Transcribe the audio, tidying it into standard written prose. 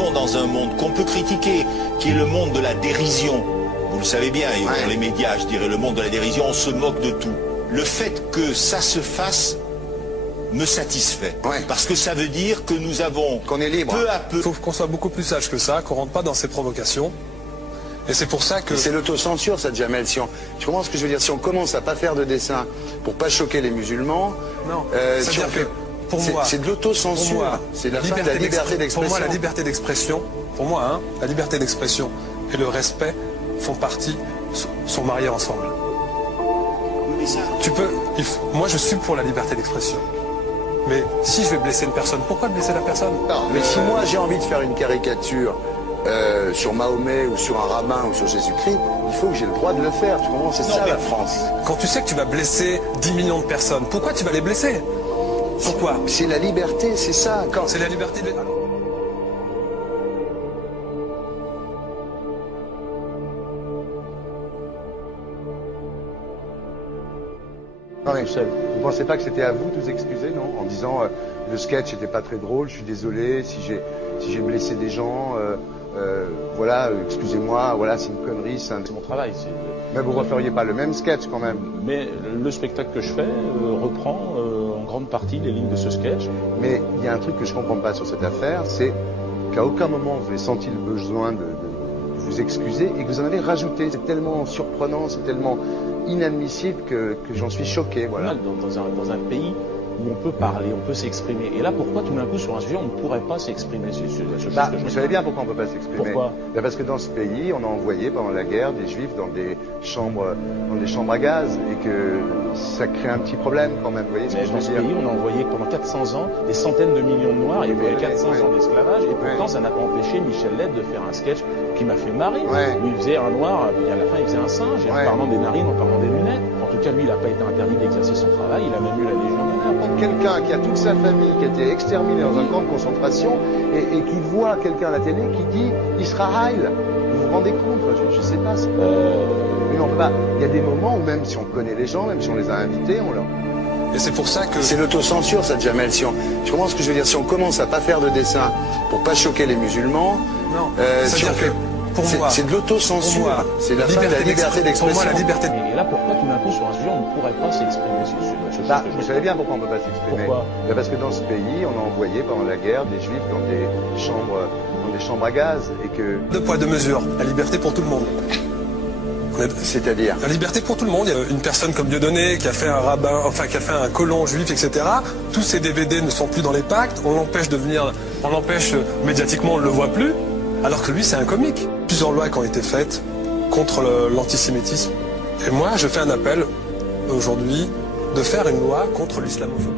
vivons dans un monde qu'on peut critiquer, qui est le monde de la dérision. Vous le savez bien, et dans les médias, je dirais, le monde de la dérision, on se moque de tout. Le fait que ça se fasse me satisfait. Parce que ça veut dire que nous avons, qu'on est libre. Peu à peu... Il faut qu'on soit beaucoup plus sage que ça, qu'on rentre pas dans ces provocations. Et c'est pour ça que... C'est l'autocensure, ça, Jamel. Tu comprends ce que je veux dire? Si on commence à pas faire de dessin pour pas choquer les musulmans... Non, si on fait... Pour moi, c'est de l'autocensure. C'est la fin de la liberté d'expression. Pour moi, la liberté d'expression, la liberté d'expression et le respect font partie, sont mariés ensemble. Mais ça... Moi, je suis pour la liberté d'expression. Mais si je vais blesser une personne, pourquoi blesser la personne? Non, mais si moi j'ai envie de faire une caricature sur Mahomet ou sur un rabbin ou sur Jésus-Christ, il faut que j'ai le droit de le faire. Tu comprends? C'est ça la France. Quand tu sais que tu vas blesser 10 millions de personnes, pourquoi tu vas les blesser? Pourquoi? C'est la liberté, c'est ça. C'est la liberté de... Non mais vous ne pensez pas que c'était à vous de vous excuser, non? En disant le sketch n'était pas très drôle, je suis désolé si j'ai blessé des gens, voilà, excusez-moi, voilà, c'est une connerie, c'est mon travail. Mais vous ne referiez pas le même sketch quand même? Mais le spectacle que je fais reprend en grande partie les lignes de ce sketch. Mais il y a un truc que je ne comprends pas sur cette affaire, c'est qu'à aucun moment vous avez senti le besoin de vous excuser et que vous en avez rajouté. C'est tellement surprenant, c'est tellement inadmissible que j'en suis choqué. Voilà. Dans un pays où on peut parler, on peut s'exprimer. Et là, pourquoi tout d'un coup, sur un sujet, on ne pourrait pas s'exprimer sur ce bah, vous savez bien pourquoi on ne peut pas s'exprimer. Pourquoi? Bah parce que dans ce pays, on a envoyé pendant la guerre des juifs dans des chambres à gaz et que ça crée un petit problème quand même. Vous voyez ce que je veux dire? Dans ce pays, on a envoyé pendant 400 ans des centaines de millions de Noirs. Il y a eu 400 ans d'esclavage et pourtant, ça n'a pas empêché Michel Leb de faire un sketch qui m'a fait marrer. Où il faisait un Noir, et à la fin, il faisait un singe, en parlant des narines, en parlant des lunettes. En tout cas, lui, il n'a pas été interdit d'exercer son travail. Il a même eu la Légion d'honneur. Quelqu'un qui a toute sa famille qui a été exterminée dans un camp de concentration et qui voit quelqu'un à la télé qui dit Israël, vous vous rendez compte? Je ne sais pas. Mais on peut pas. Il y a des moments où même si on connaît les gens, même si on les a invités, on leur... Et c'est pour ça que... C'est l'autocensure, ça, Jamel. Tu comprends ce que je veux dire? Si on commence à pas faire de dessin pour pas choquer les musulmans... Non, si on fait... C'est de l'autocensure. C'est la fin de la liberté d'expression. Pour moi, la liberté... Et là, pourquoi tout d'un coup, sur un sujet, on ne pourrait pas s'exprimer sur ce sujet? Vous savez bien pourquoi on ne peut pas s'exprimer. Pourquoi? Parce que dans ce pays, on a envoyé pendant la guerre des juifs dans des chambres à gaz et que... Deux poids, deux mesures. La liberté pour tout le monde. C'est-à-dire? La liberté pour tout le monde. Il y a une personne comme Dieudonné qui a fait un rabbin, enfin qui a fait un colon juif, etc. Tous ces DVD ne sont plus dans les pactes. On l'empêche de venir, on l'empêche médiatiquement, on ne le voit plus. Alors que lui, c'est un comique. Plusieurs lois qui ont été faites contre l'antisémitisme. Et moi, je fais un appel aujourd'hui de faire une loi contre l'islamophobie.